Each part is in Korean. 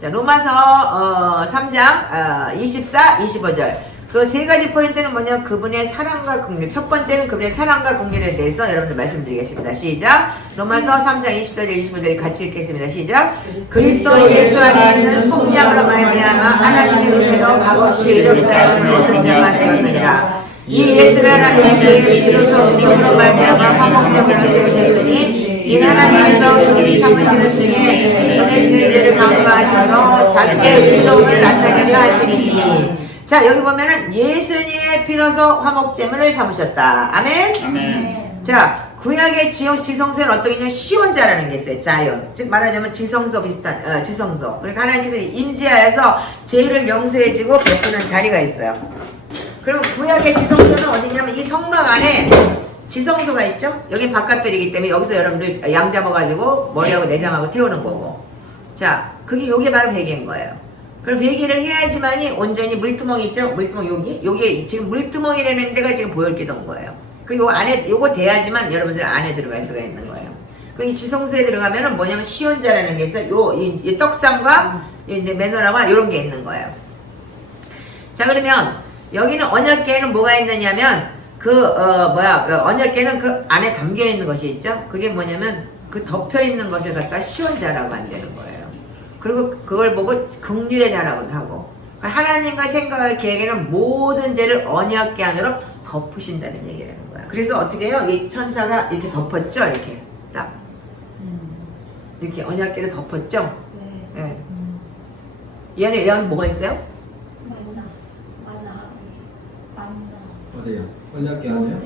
자, 로마서 3장 24, 25절. 그 세 가지 포인트는 뭐냐? 그분의 사랑과 긍휼. 첫 번째는 그분의 사랑과 긍휼에 대해서 여러분들 말씀드리겠습니다. 시작. 로마서 3장 24절, 25절 같이 읽겠습니다. 시작. 그리스도 예수 안에 있는 속량으로 말미암아 하나님의 은혜로 값없이 의롭다 하시는 모든 자가 되었느니라. 이 예수를 하나님의 비로소 죽음으로 말미암아 화목제물로 세우셨으니 이 하나님께서 그들이 삼으시는 중에 전에 그의 죄를 강구하셔서 자기의 의로움을 나타내게 하시리니. 자, 여기 보면은 예수님의 피로서 화목제물을 삼으셨다. 아멘? 아멘. 자, 구약의 지성소에는 어떤 게 있냐면 시원자라는 게 있어요. 자연. 즉 말하자면 지성소 비슷한 지성소. 그러니까 하나님께서 임재하여서 죄를 용서해주고 베푸는 자리가 있어요. 그러면 구약의 지성소는 어디냐면 이 성막 안에 지성소가 있죠? 여기 바깥들이기 때문에 여기서 여러분들 양 잡아가지고 머리하고 내장하고 태우는 거고. 자, 그게 요게 바로 베개인 거예요. 그럼 베개를 해야지만이 온전히 물두멍이 있죠? 물두멍 여기 지금 물두멍이라는 데가 지금 보혈기도인 거예요. 그리고 안에 요거 돼야지만 여러분들 안에 들어갈 수가 있는 거예요. 그이 지성소에 들어가면은 뭐냐면 시온자라는 게 있어요. 이 떡상과 이제 매너라와 이런 게 있는 거예요. 자, 그러면 여기는 언약궤에는 뭐가 있느냐면 언약궤는 그 안에 담겨 있는 것이 있죠. 그게 뭐냐면 그 덮여 있는 것을 갖다 시온자라고 한다는 거예요. 그리고 그걸 보고 긍휼의 자라고도 하고, 하나님과 생각의 계획에는 모든 죄를 언약궤 안으로 덮으신다는 얘기라는 거야. 그래서 어떻게 해요? 이 천사가 이렇게 덮었죠? 이렇게 딱 이렇게 언약궤를 덮었죠? 네. 네. 이 안에 뭐가 있어요? 어디요? 언약궤 안에요?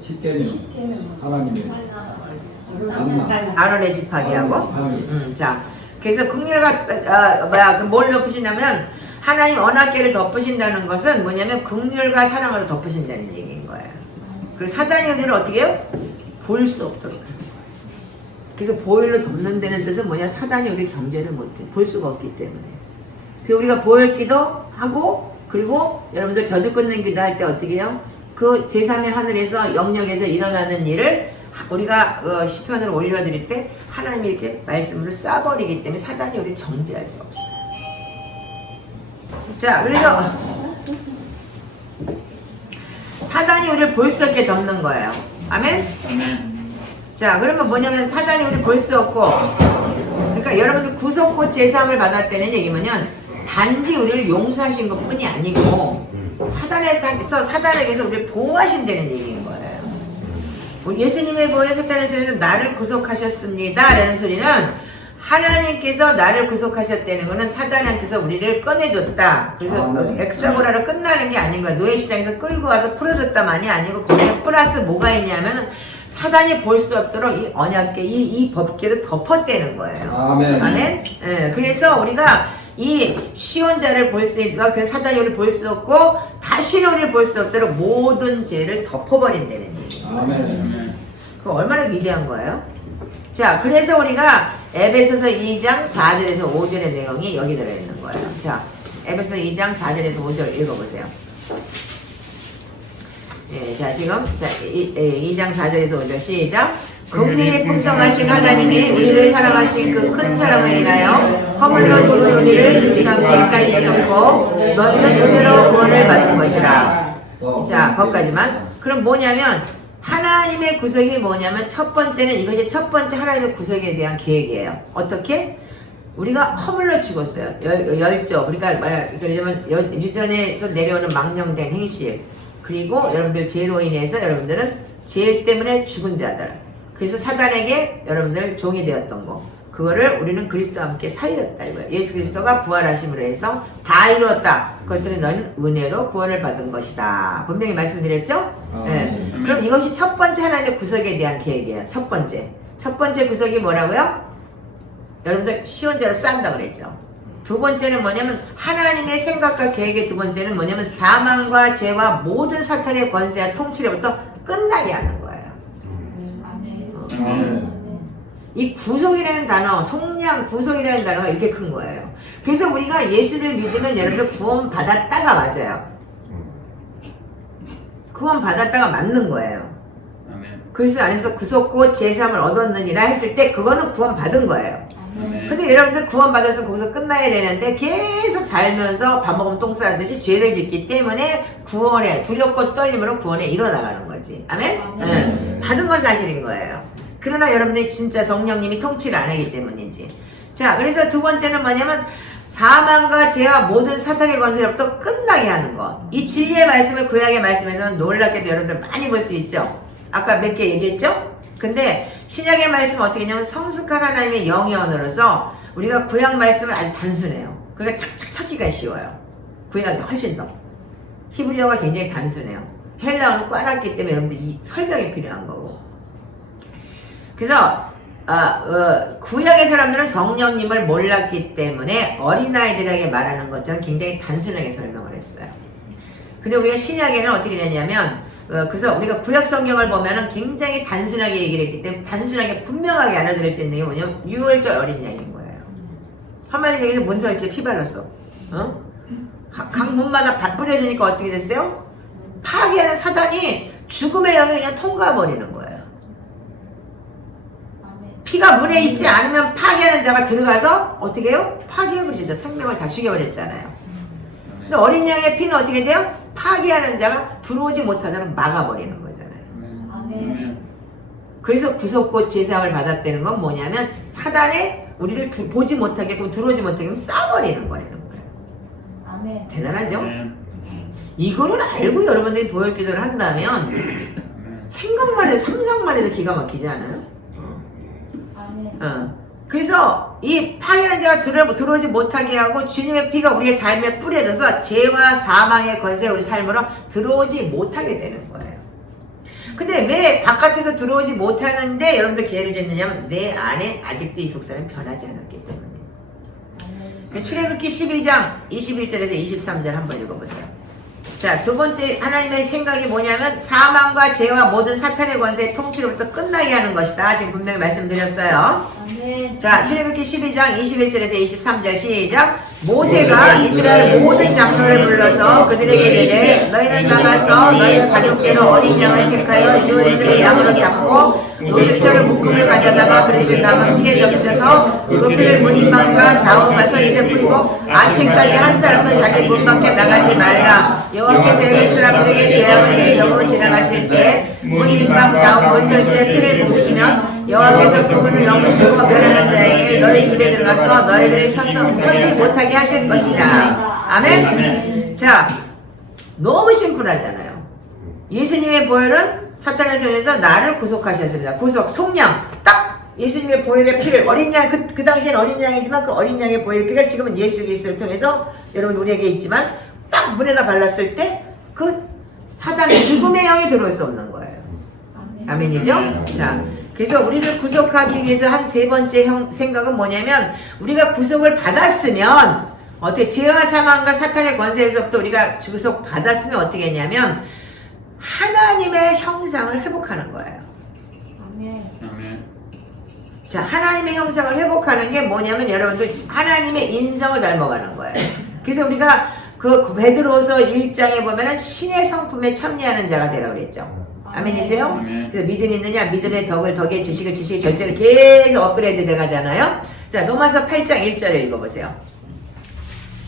십계명 하나님의 아론의 지팡이하고. 자, 그래서 긍휼과 뭘 덮으신다면 하나님 언약궤를 덮으신다는 것은 뭐냐면 긍휼과 사랑으로 덮으신다는 얘기인 거예요. 그리고 사단이 우리를 어떻게 해요? 볼 수 없도록. 그래서 보혈로 덮는 데는 뜻은 뭐냐? 사단이 우리를 정죄를 못해. 볼 수가 없기 때문에. 그래서 우리가 보혈기도 하고, 그리고 여러분들 저주 끊는 기도 할 때 어떻게 해요? 그 제3의 하늘에서 영역에서 일어나는 일을 우리가 시편을 올려드릴 때 하나님이 이렇게 말씀으로 쏴버리기 때문에 사단이 우리를 정죄할 수 없어요. 자, 그래서 사단이 우리를 볼 수 없게 덮는 거예요. 아멘? 아멘. 자, 그러면 뭐냐면 사단이 우리를 볼 수 없고, 그러니까 여러분들 구속고 제사함을 받았다는 얘기면은 단지 우리를 용서하신 것 뿐이 아니고 사단에게서 우리를 보호하신다는 얘기인 거예요. 예수님의 보혈 사탄에서 나를 구속하셨습니다 라는 소리는 하나님께서 나를 구속하셨다는 것은 사단한테서 우리를 꺼내줬다. 그래서 엑사고라로 끝나는 게 아닌 거야. 노예시장에서 끌고 와서 풀어줬다만이 아니고 거기에 플러스 뭐가 있냐면 사단이 볼 수 없도록 이 언약궤, 이 법궤를 덮었다는 거예요. 아멘. 아멘. 예, 그래서 우리가 이 시온자를 볼 수 있고, 그래서 사단이 우리를 볼 수 없고 다시는 우리를 볼 수 없도록 모든 죄를 덮어버린다는 얘기예요. 아멘. 그거 얼마나 위대한 거예요? 자, 그래서 우리가 에베소서 2장 4절에서 5절의 내용이 여기 들어있는 거예요. 자, 에베소서 2장 4절에서 5절 읽어보세요. 예, 자, 지금 2장 4절에서 5절 시작. 긍휼이 풍성하신 하나님이 우리를 사랑하신 그 큰 사랑을 인하여 허물로 죽은 우리를 그리스도 함께 살리셨고 너희는 은혜로 구원을 받은 것이라. 자, 거기까지만. 그럼 뭐냐면 하나님의 구속이 뭐냐면 첫 번째는 이것이 첫 번째 하나님의 구속에 대한 계획이에요. 어떻게? 우리가 허물로 죽었어요. 열조. 그러니까 그러면 유전에서 내려오는 망령된 행실. 그리고 여러분들 죄로 인해서 여러분들은 죄 때문에 죽은 자들. 그래서 사단에게 여러분들 종이 되었던 거. 그거를 우리는 그리스도와 함께 살렸다 이거예요. 예수 그리스도가 부활하심으로 해서 다 이루었다. 그것들은 너는 은혜로 구원을 받은 것이다. 분명히 말씀드렸죠? 네. 그럼 이것이 첫 번째 하나님의 구속에 대한 계획이에요. 첫 번째 구속이 뭐라고요? 여러분들 시온자로 싼다 그랬죠. 두 번째는 뭐냐면 하나님의 생각과 계획의 두 번째는 뭐냐면 사망과 죄와 모든 사탄의 권세와 통치로부터 끝나게 하는 거예요. 이 구속이라는 단어, 속량, 구속이라는 단어가 이렇게 큰 거예요. 그래서 우리가 예수를 믿으면 여러분들 구원 받았다가 맞아요. 구원 받았다가 맞는 거예요. 그리스도 안에서 구속고 제사함을 얻었느니라 했을 때 그거는 구원 받은 거예요. 근데 여러분들 구원받아서 거기서 끝나야 되는데 계속 살면서 밥 먹으면 똥 싸듯이 죄를 짓기 때문에 구원에 두렵고 떨림으로 구원에 일어나가는 거지. 아멘? 네. 받은 건 사실인 거예요. 그러나 여러분들이 진짜 성령님이 통치를 안 하기 때문이지. 자, 그래서 두 번째는 뭐냐면 사망과 죄와 모든 사탄의 권세로부터 끝나게 하는 것. 이 진리의 말씀을 구약의 말씀에서는 놀랍게도 여러분들 많이 볼 수 있죠. 아까 몇 개 얘기했죠? 근데 신약의 말씀은 어떻게 했냐면 성숙한 하나님의 영이언으로서 우리가 구약 말씀은 아주 단순해요. 그러니까 착착 찾기가 쉬워요. 구약이 훨씬 더. 히브리어가 굉장히 단순해요. 헬라어는 꽈놨기 때문에 여러분들 이 설명이 필요한 거고. 그래서 구약의 사람들은 성령님을 몰랐기 때문에 어린아이들에게 말하는 것처럼 굉장히 단순하게 설명을 했어요. 근데 우리가 신약에는 어떻게 되냐면 그래서 우리가 구약 성경을 보면은 굉장히 단순하게 얘기를 했기 때문에 단순하게 분명하게 알아들을 수 있는 게 뭐냐면 유월절 어린 양인 거예요. 한마디로 얘기해서 문설주에 피 발랐어. 각 문마다 밭 뿌려주니까 어떻게 됐어요? 파괴하는 사단이 죽음의 영에 그냥 통과해버리는 거예요. 피가 물에 있지 않으면 파괴하는 자가 들어가서 어떻게 해요? 파괴해버리죠. 생명을 다 죽여버렸잖아요. 근데 어린 양의 피는 어떻게 돼요? 파괴하는 자가 들어오지 못하도록 막아버리는 거잖아요. 그래서 구속꽃 제사를 받았다는 건 뭐냐면 사단에 우리를 보지 못하게끔 들어오지 못하게끔 싸버리는 거라는 거예요. 대단하죠? 이거를 알고 여러분들이 도역기도를 한다면 생각만 해도 상상만 해도 기가 막히지 않아요? 그래서 이 파괴하는 자가 들어오지 못하게 하고 주님의 피가 우리의 삶에 뿌려져서 죄와 사망의 권세 우리 삶으로 들어오지 못하게 되는 거예요. 근데 왜 바깥에서 들어오지 못하는데 여러분들 기회를 줬느냐면 내 안에 아직도 이 속사는 변하지 않았기 때문에. 출애굽기 12장 21절에서 23절 한번 읽어보세요. 자, 두 번째 하나님의 생각이 뭐냐면 사망과 죄와 모든 사탄의 권세의 통치로부터 끝나게 하는 것이다. 지금 분명히 말씀드렸어요. 자, 출애굽기 12장 21절에서 23절 시작. 모세가 이스라엘 모든 장로를 불러서 그들에게 이르되 너희는 나가서 너희 가족대로 어린 양을 택하여 유월절의 양으로 잡고 노숙절을 묶음을 가져다가 그릇에 담은 피에 적셔서 그 피를 문인방과 좌우가 설치에 뿌리고 아침까지 한 사람은 자기 문 밖에 나가지 말라. 여호와께서 이스라엘 사람들에게 재앙을 내리려고 지나가실 때 문인방 좌우 문 설치에 피를 붓으시면 여호와께서 그 문을 넘으시고 멸하는 자에게 너희 집에 들어가서 너희를 쳐지 못하게 하실 것이다. 아멘? 자, 너무 심플하잖아요. 예수님의 보혈은 사탄의 손에서 나를 구속하셨습니다. 구속, 속량, 딱 예수님의 보혈의 피를 어린 양, 그 당시엔 어린 양이지만 그 어린 양의 보혈 피가 지금은 예수 그리스도를 통해서 여러분 우리에게 있지만 딱 문에다 발랐을 때 그 사단 죽음의 영이 들어올 수 없는 거예요. 아멘이죠? 자, 그래서 우리를 구속하기 위해서 한 세 번째 생각은 뭐냐면 우리가 구속을 받았으면 어떻게 죄와 사망과 사탄의 권세에서부터 우리가 구속 받았으면 어떻게 했냐면 하나님의 형상을 회복하는 거예요. 자, 하나님의 형상을 회복하는 게 뭐냐면 여러분들 하나님의 인성을 닮아가는 거예요. 그래서 우리가 그 베드로서 1장에 보면은 신의 성품에 참여하는 자가 되라고 그랬죠. 아멘이세요? 그래서 믿음 있느냐? 믿음의 덕을 덕의 지식을 지식의 결정을 계속 업그레이드 돼가잖아요. 자, 로마서 8장 1절을 읽어보세요.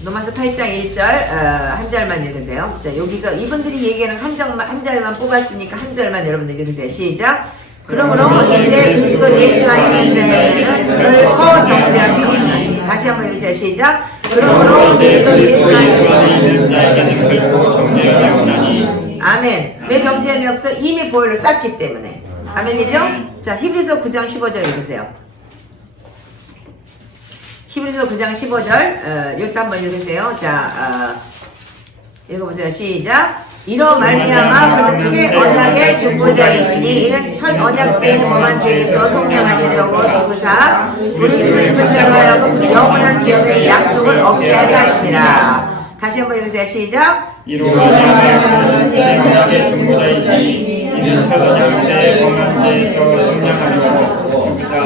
로마서 8장 1절 한 절만 읽으세요. 자, 여기서 이분들이 얘기하는 한 절만 뽑았으니까 한 절만 여러분들 읽으세요. 시작. 그러므로 이제 그리스도 예수 안에 있는 자에게는 결코 정죄함이 없나니. 다시 한번 읽으세요. 시작. 그러므로 그리스도 예수 안에 있는 자에게는 결코 정죄함이 없나니. 아멘. 왜 정죄함이 없어? 이미 보혈을 쌌기 때문에. 아멘이죠? 자, 히브리서 9장 15절 읽으세요. 히브리서 9장 15절 이것도 한번 읽으세요. 자, 읽어보세요. 시작. 이로 말미암아 그는 새 언약의 중보자이시니 이는 첫 언약 때에 범한 죄에서 속량하시려고 죽으사 부르심을 입은 자로 하여금 영원한 기업의 약속을 얻게 하려 하시니라. 다시 한번 읽으세요. 시작. 이로 말미암아 그는 새 언약의 중보자이시니 이는 첫 언약 때에 범한 죄에서 속량하려고 죽으사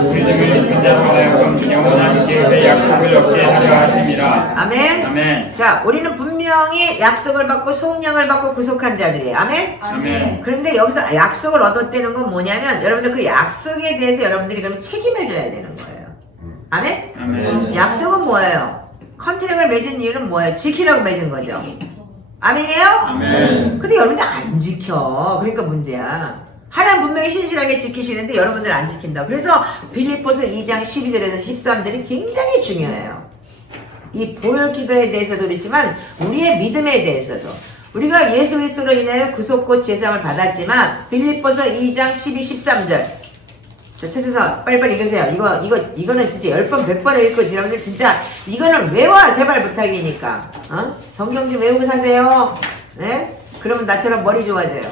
부르심을 입은 자로 하여금 영원한 기업의 약속을 얻게 하려 하심이라. 아멘. 아멘. 자, 우리는 분명히 약속을 받고 속량을 받고 구속한 자들이에요. 아멘. 아멘. 그런데 여기서 약속을 얻었다는 건 뭐냐면 여러분들 그 약속에 대해서 여러분들이 그러면 책임을 져야 되는 거예요. 아멘? 아멘. 약속은 뭐예요? 컨트랙을 맺은 이유는 뭐예요? 지키라고 맺은 거죠. 아멘이에요? 아멘. 근데 여러분들 안 지켜. 그러니까 문제야. 하나님 분명히 신실하게 지키시는데 여러분들 안 지킨다. 그래서 빌립보서 2장 12절에서 13절이 굉장히 중요해요. 이 보혈 기도에 대해서도 그렇지만 우리의 믿음에 대해서도 우리가 예수 그리스도로 인하여 구속곧 제사함을 받았지만 빌립보서 2장 12, 13절 자, 최세서 빨리빨리 읽으세요. 이거는 진짜 10번, 100번을 읽고 여러분들 진짜 이거는 외워 제발 부탁이니까 성경 좀 외우고 사세요. 네? 그러면 나처럼 머리 좋아져요.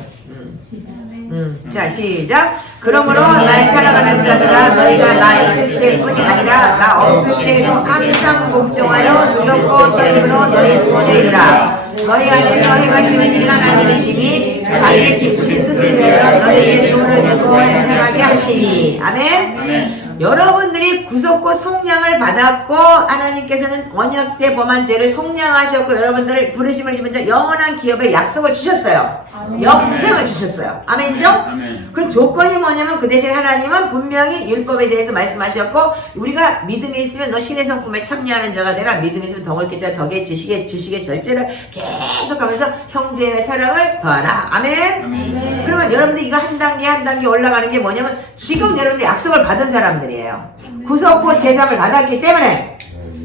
자, 시작. 그러므로 나의 사랑하는 자들아 너희가 나 있을 때뿐이 아니라 나 없을 때에도 항상 복종하여 두렵고 떨림으로 너희 구원에 이르라. 너희 안에서 행하시는 하나님이시니 자기의 기쁘신 뜻을 위하여 너희에게 손을 두고 행하게 하시니. 아멘. 아멘. 여러분들이 구속고 속량을 받았고 하나님께서는 언약 때 범한 죄를 속량하셨고 여러분들을 부르심을 입은 영원한 기업의 약속을 주셨어요. 영생을 주셨어요. 아멘이죠? 아멘. 그 조건이 뭐냐면 그 대신 하나님은 분명히 율법에 대해서 말씀하셨고 우리가 믿음이 있으면 너 신의 성품에 참여하는 자가 되라. 믿음이 있으면 덕을 깨자 덕의 지식의 절제를 계속하면서 형제의 사랑을 더하라. 아멘? 아멘. 그러면 여러분들 이거 한 단계 올라가는 게 뭐냐면 지금 여러분들 약속을 받은 사람들이에요. 구속고 제삼을 받았기 때문에.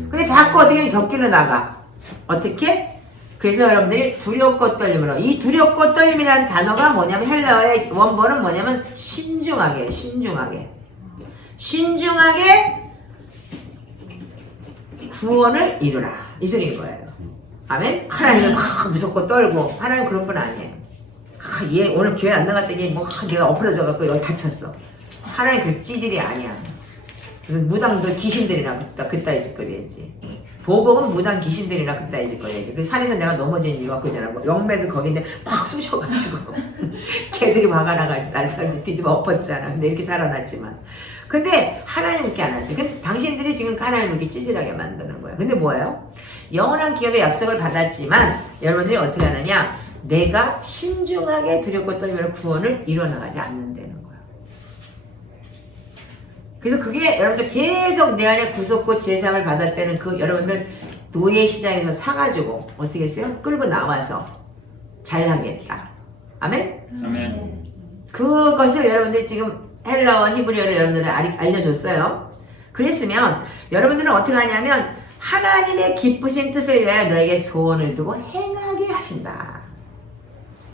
근데 자꾸 어떻게 격길로 나가. 어떻게? 그래서 여러분들이 두렵고 떨림으로 이 두렵고 떨림이라는 단어가 뭐냐면 헬라어의 원본은 뭐냐면 신중하게 구원을 이루라 이 소리인 거예요. 아멘? 하나님은 막 무섭고 떨고 하나님 그런 분 아니에요. 얘 오늘 교회 안 나갔더니 뭐 내가 엎어져 갖고 여기 다쳤어. 하나님 그 찌질이 아니야. 무당들 귀신들이나 그따위 짓거리야지. 보복은 무당 귀신들이나 그따위 짓거리야지. 그 산에서 내가 넘어진 이유가 그잖아. 뭐 영매도 거기인데 막 쑤셔가지고 개들이 화가 나가지고 나를 뒤집어 엎었잖아. 근데 이렇게 살아났지만. 근데 하나님 그렇게 안 하시. 근데 당신들이 지금 하나님을 이렇게 찌질하게 만드는 거야. 근데 뭐예요? 영원한 기업의 약속을 받았지만 여러분들이 어떻게 하느냐? 내가 신중하게 두렵고 떨며 구원을 이뤄나가지 않는다는 거야. 그래서 그게 여러분들 계속 내 안에 구속고 제삼을 받았다는 그 여러분들 노예 시장에서 사가지고 어떻게 했어요? 끌고 나와서 잘 살겠다. 아멘? 아멘. 그것을 여러분들 지금 헬라어 히브리어를 여러분들은 알려줬어요. 그랬으면 여러분들은 어떻게 하냐면 하나님의 기쁘신 뜻을 위하여 너에게 소원을 두고 행하게 하신다.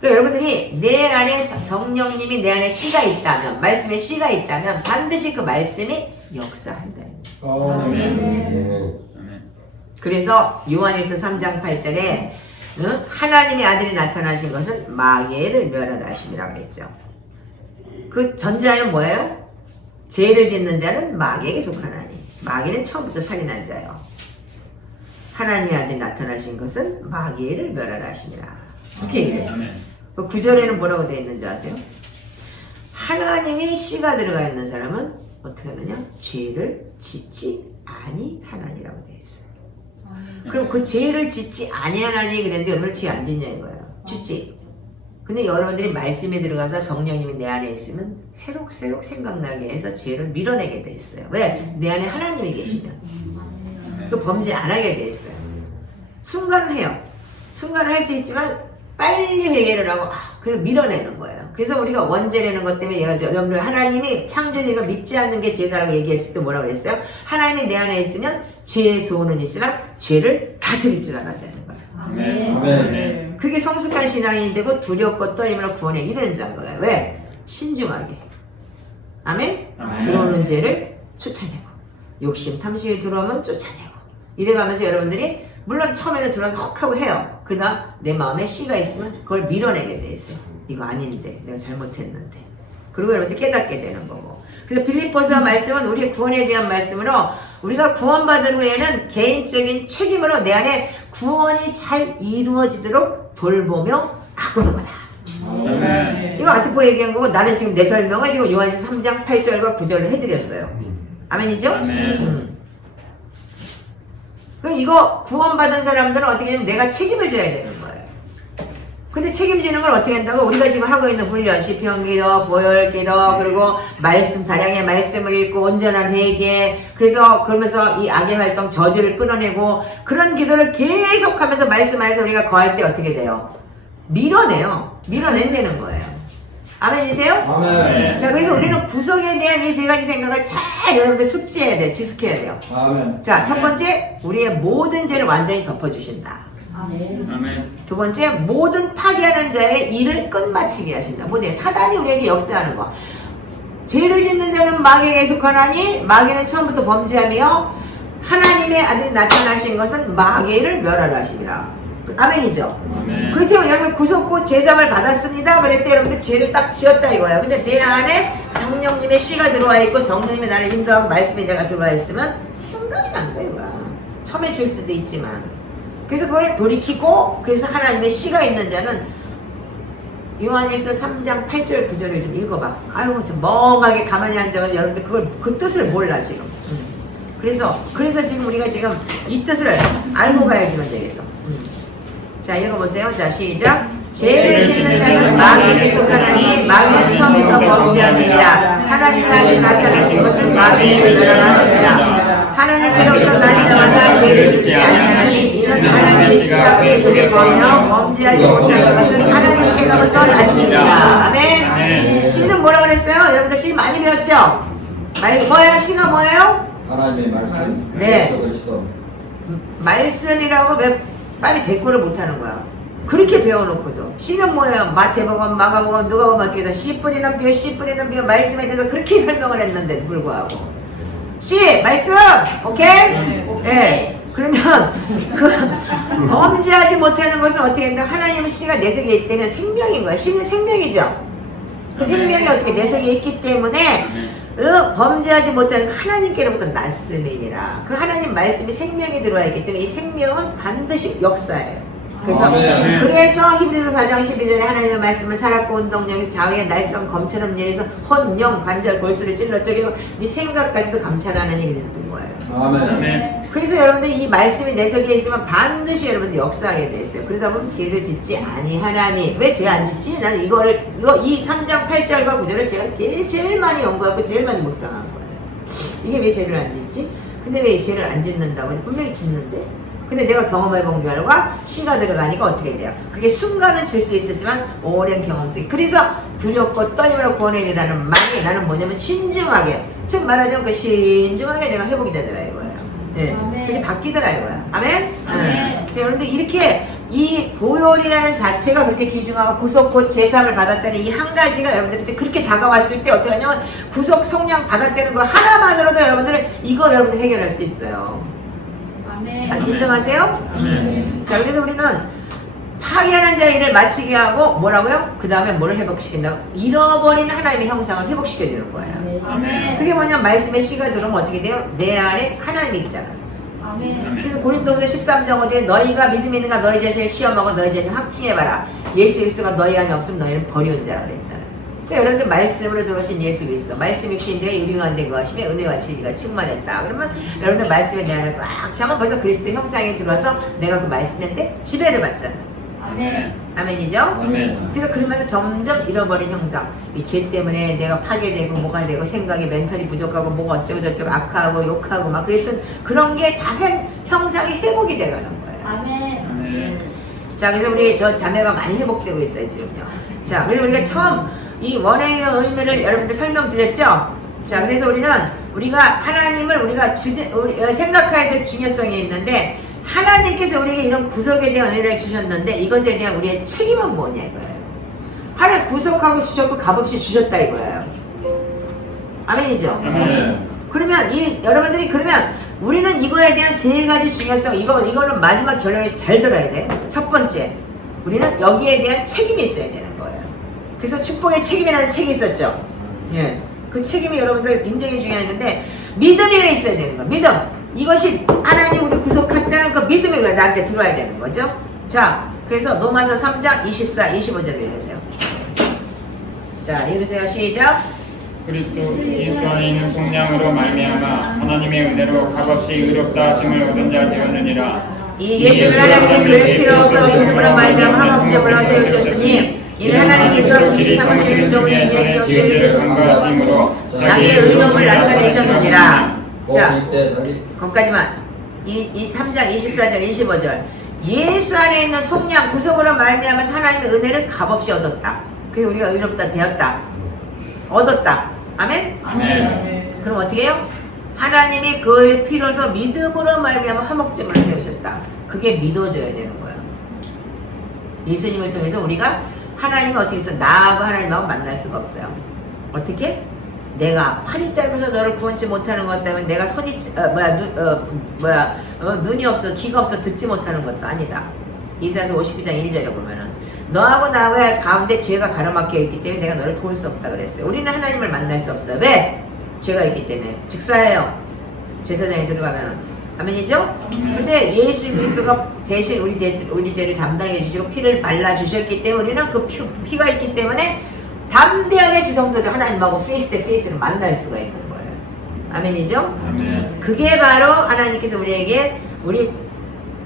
그러니까 여러분들이 내 안에 성령님이 내 안에 씨가 있다면 말씀에 씨가 있다면 반드시 그 말씀이 역사한다. 아멘. 그래서 요한일서 3장 8절에 하나님의 아들이 나타나신 것은 마귀를 멸하라 하심이라고 그랬죠. 그 전자는 뭐예요? 죄를 짓는 자는 마귀에게 속하나니 마귀는 처음부터 살인한 자요. 하나님의 아들이 나타나신 것은 마귀를 멸하라 하심이라. 이렇게 얘기해요. 그 9절에는 뭐라고 되어 있는 줄 아세요? 하나님이 씨가 들어가 있는 사람은 어떻게 하느냐? 죄를 짓지 아니하나니라고 되어 있어요. 그럼 그 죄를 짓지 아니하나니 그랬는데 여러분 죄 안 짓냐 이거예요. 짓지. 근데 여러분들이 말씀에 들어가서 성령님이 내 안에 있으면 새록새록 생각나게 해서 죄를 밀어내게 돼 있어요. 왜? 내 안에 하나님이 계시면. 그 범죄 안 하게 돼 있어요. 순간은 해요. 순간은 할 수 있지만 빨리 회개를 하고 그래서 밀어내는 거예요. 그래서 우리가 원죄라는 것 때문에 여러분들 하나님이 창조주가 믿지 않는 게 죄다라고 얘기했을 때 뭐라고 그랬어요? 하나님이 내 안에 있으면 죄의 소원은 있으나 죄를 다스릴 줄 알아야 되는 거예요. 아멘. 그게 성숙한 신앙이 되고 두렵고 떨림으로 구원에 이르는 자인 거예요. 왜? 신중하게. 아멘? 아멘. 들어오는 죄를 쫓아내고 욕심, 탐심이 들어오면 쫓아내고 이래가면서 여러분들이 물론 처음에는 들어와서 헉 하고 해요. 그러나 내 마음에 씨가 있으면 그걸 밀어내게 돼 있어요. 이거 아닌데 내가 잘못했는데. 그리고 여러분들 깨닫게 되는 거고. 그래서 빌립보서 말씀은 우리의 구원에 대한 말씀으로 우리가 구원받은 후에는 개인적인 책임으로 내 안에 구원이 잘 이루어지도록 돌보며 가꾸는 거다. 아멘. 이거 아트포 얘기한 거고 나는 지금 내 설명을 지금 요한일서 3장 8절과 9절을 해드렸어요. 아멘이죠? 아멘. 그럼 이거 구원받은 사람들은 어떻게 하냐면 내가 책임을 져야 되는 거예요. 근데 책임지는 걸 어떻게 한다고? 우리가 지금 하고 있는 훈련, 시편기도, 보혈기도, 그리고 말씀, 다량의 말씀을 읽고, 온전한 회개, 그래서, 그러면서 이 악의 활동, 저주를 끊어내고, 그런 기도를 계속 하면서 말씀 안에서 우리가 거할 때 어떻게 돼요? 밀어내요. 밀어낸다는 거예요. 아멘이세요? 아멘. 자, 그래서 우리는 구속에 대한 이 세 가지 생각을 잘 여러분들 숙지해야 돼요. 지속해야 돼요. 아멘. 자, 첫 번째, 우리의 모든 죄를 완전히 덮어주신다. 아멘. 두 번째, 모든 파괴하는 자의 일을 끝마치게 하신다. 뭐냐? 사단이 우리에게 역사하는 거. 죄를 짓는 자는 마귀에게 속하나니 마귀는 처음부터 범죄하며 하나님의 아들이 나타나신 것은 마귀를 멸하라 하시니라. 아멘이죠? 아멘. 그렇다면 여러분 구속고 제삼을 받았습니다. 그럴 때 여러분들 죄를 딱 지었다 이거예요. 근데 내 안에 성령님의 씨가 들어와 있고 성령님이 나를 인도하고 말씀이 내가 들어와 있으면 생각이 난다 이거야. 처음에 지을 수도 있지만. 그래서 그걸 돌이키고 그래서 하나님의 씨가 있는 자는 요한일서 3장 8절 9절을 좀 읽어봐. 아유 좀 멍하게 가만히 앉아가지고 여러분들 그걸 그 뜻을 몰라 지금. 그래서 지금 우리가 지금 이 뜻을 알고 가야지만 되겠어. 자 읽어보세요. 자 시작. 죄를 짓는 자는 마귀에게 속하나니 마귀는 처음부터 범죄하느니라. 하나님의 아들 나타나신 것은 마귀를 멸하느니라. 하나님께로부터 난 자마다 죄를 짓지 아니하니 이는 하나님의 씨가 그의 속에 거하며 범죄하지 못하는 것은 하나님께로부터 났습니다. 아멘. 씨는 뭐라고 그랬어요? 여러분들 씨 많이 배웠죠? 뭐예요? 씨가 뭐예요? 하나님의 말씀. 네. 예수 그리스도. 말씀이라고 왜 빨리 대꾸를 못하는 거야? 그렇게 배워놓고도 씨는 뭐예요? 마태복음, 마가복음, 누가복음 어떻게 해서 씨뿌리는 비유, 씨뿌리는 비유 말씀에 대해서 그렇게 설명을 했는데 불구하고 씨 말씀 오케이? 네. 그러면 그 범죄하지 못하는 것은 어떻게 된다? 하나님의 씨가 내 속에 있을 때는 생명인 거야. 씨는 생명이죠. 그 생명이 어떻게 내 속에 있기 때문에 범죄하지 못하는 하나님께로부터 났음이니라. 그 하나님 말씀이 생명이 들어와 있기 때문에 이 생명은 반드시 역사예요. 그래서 히브리서 4장 12절에 하나님의 말씀을 살았고 운동력에서 좌우의 날성 검처럼 예에서 혼, 영, 관절, 골수를 찔러 쪼개고 네 생각까지도 감찰하는 일이 되는 거예요. 아멘. 그래서 여러분들이 이 말씀이 내 속에 있으면 반드시 여러분들 역사하게 돼 있어요. 그러다 보면 죄를 짓지 아니하나니. 왜 죄 안 짓지? 나는 이 3장 8절과 9절을 제가 제일 많이 연구하고 제일 많이 묵상한 거예요. 이게 왜 죄를 안 짓지? 근데 왜 죄를 안 짓는다고? 분명히 짓는데. 근데 내가 경험해본 결과 씨가 들어가니까 어떻게 돼요? 그게 순간은 질 수 있었지만 오랜 경험 속에. 그래서 두렵고 떨림으로 구원해내라는 말이 나는 뭐냐면 신중하게. 즉 말하자면 그 신중하게 내가 회복이 되더라 이거예요. 네. 그게 바뀌더라 이거야. 아멘? 네. 그런데 이렇게 이 보혈이라는 자체가 그렇게 귀중하고 구속 곧 제삼을 받았다는 이 한 가지가 여러분들한테 그렇게 다가왔을 때 어떻게 하냐면 구속 속량 받았다는 거 하나만으로도 여러분들 이거 여러분들 해결할 수 있어요. 아멘. 인정하세요? 자, 그래서 우리는 파괴하는 자의 일을 마치게 하고 뭐라고요? 그 다음에 뭐를 회복시킨다고? 잃어버린 하나님의 형상을 회복시켜주는 거예요. 아멘. 그게 뭐냐면 말씀의 씨가 들어오면 어떻게 돼요? 내 안에 하나님이 있잖아요. 아멘. 그래서 고린도후서 13장 5절에 너희가 믿음이 있는가 너희 자신을 시험하고 너희 자신을 확증해봐라. 예수 그리스도가 너희 안에 없으면 너희는 버리는 자라 그랬잖아요. 그러니까 여러분들 말씀으로 들어오신 예수 그리스도 말씀 육신인데 유능한데 거하심에 은혜와 진리가 충만했다. 그러면 여러분들 말씀에 내 안에 꽉 차면 벌써 그리스도 형상이 들어와서 내가 그 말씀한테 지배를 받잖아요. 아멘. 아멘이죠? 아멘. 그래서 그러면서 점점 잃어버린 형상, 이 죄 때문에 내가 파괴되고 뭐가 되고 생각이 멘탈이 부족하고 뭐가 어쩌고 저쩌고 악하고 욕하고 막 그랬던 그런 게 다 형상이 회복이 돼가는 거예요. 아멘. 자, 그래서 우리 저 자매가 많이 회복되고 있어요 지금요. 자, 그리고 우리가 처음 이 원의 의미를 여러분들 설명드렸죠. 자, 그래서 우리가 하나님을 우리가 생각해야 될 중요성이 있는데. 하나님께서 우리에게 이런 구속에 대한 은혜를 주셨는데 이것에 대한 우리의 책임은 뭐냐 이거예요. 하나님 구속하고 주셨고 값없이 주셨다 이거예요. 아멘이죠? 아멘. 그러면 여러분들이 그러면 우리는 이거에 대한 세 가지 중요성 이거는 마지막 결론에 잘 들어야 돼. 첫 번째, 우리는 여기에 대한 책임이 있어야 되는 거예요. 그래서 축복의 책임이라는 책이 있었죠. 예, 그 책임이 여러분들 굉장히 중요했는데 믿음이 있어야 되는 거예요. 믿음. 이것이 하나님 우리 구속했다는 그 믿음이 나한테 들어와야 되는 거죠. 자, 그래서 로마서 3장 24, 25절 읽으세요. 자, 읽으세요. 시작. 그리스도 예수 안에 있는 속량으로 말미암아 하나님의 은혜로 값없이 의롭다 하심을 얻은 자 되었느니라. 이 예수를 하나님의 교회 필요없어 믿음으로 말미암아 화목제물로 세우셨으니 이는 하나님께서 이 참으시는 종을 위해 지혜를 간과하심으로 자기의 의로움을 나타내셨느니라. 자, 거기까지만. 이 3장 24절 25절. 예수 안에 있는 속량 구속으로 말미암아 하나님의 은혜를 값없이 얻었다. 그래서 우리가 의롭다 되었다. 얻었다. 아멘? 아멘. 그럼 어떻게 해요? 하나님이 그의 피로서 믿음으로 말미암아 화목제물을 세우셨다. 그게 믿어져야 되는 거예요. 예수님을 통해서 우리가 하나님을 어떻게 해서 나하고 하나님하고 만날 수가 없어요. 어떻게? 내가 팔이 짧아서 너를 구원치 못하는 것 때문에 내가 손이 눈이 없어 귀가 없어 듣지 못하는 것도 아니다. 이사야서 59장 1절에 보면은 너하고 나하고의 가운데 죄가 가로막혀 있기 때문에 내가 너를 도울 수 없다 그랬어요. 우리는 하나님을 만날 수 없어요. 왜? 죄가 있기 때문에. 즉사예요. 제사장에 들어가면은. 아멘이죠? 근데 예수 그리스도가 대신 우리 죄를 담당해 주시고 피를 발라 주셨기 때문에 우리는 그 피가 있기 때문에 담대하게 지성도들 하나님하고 페이스 대 페이스를 만날 수가 있는 거예요. 아멘이죠? 아멘. 그게 바로 하나님께서 우리에게 우리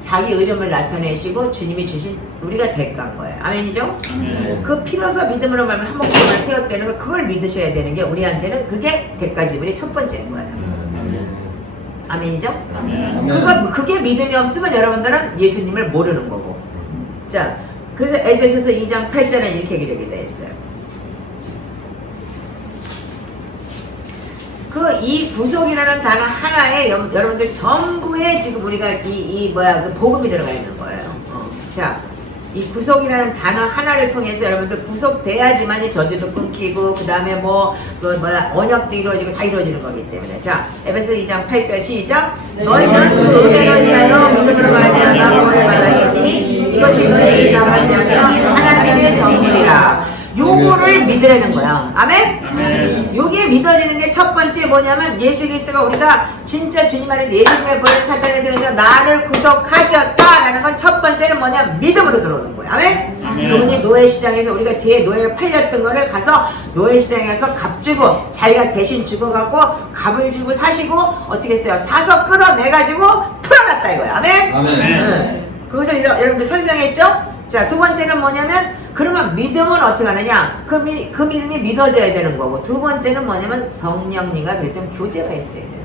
자기 의름을 나타내시고 주님이 주신 우리가 대가인 거예요. 아멘이죠? 아멘. 그 피로서 믿음으로 말하면 한목적을 세웠다는 걸 그걸 믿으셔야 되는 게 우리한테는 그게 대가지불이 첫 번째인 거예요. 아멘이죠? 아멘. 그게 믿음이 없으면 여러분들은 예수님을 모르는 거고. 자, 그래서 에베소서 2장 8절은 이렇게 기록이 되어 있어요. 이 구속이라는 단어 하나에 여러분들 전부에 지금 우리가 그 복음이 들어가 있는 거예요. 자, 이 구속이라는 단어 하나를 통해서 여러분들 구속돼야지만 이 저주도 끊기고 그 다음에 언약도 이루어지고 다 이루어지는 거기 때문에. 자, 에베소 2장 8절 시작. 너희는 그 은혜로 인하여 믿음으로 말미암아 구원을 받았으니 이것이 너희에게 나가지 않는 하나님의 선물이라. 요거를 믿으라는 거야. 아멘? 아멘. 요게 믿어지는 게 첫 번째 뭐냐면 예수 그리스도가 우리가 진짜 주님 안에서 예수님을 보낸 사탄의 세력에서 나를 구속하셨다라는 건 첫 번째는 뭐냐? 믿음으로 들어오는 거야. 아멘? 아멘. 그분이 노예시장에서 우리가 제 노예에 팔렸던 거를 가서 노예시장에서 값 주고 자기가 대신 죽어갖고 값을 주고 사시고 어떻게 했어요? 사서 끌어내가지고 풀어놨다 이거야. 아멘? 아멘. 응. 그것을 여러분들 설명했죠? 자, 두 번째는 뭐냐면 그러면 믿음은 어떻게 하느냐? 그 믿음이 믿어져야 되는 거고 두 번째는 뭐냐면 성령님과 그랬던 교제가 있어야 돼요.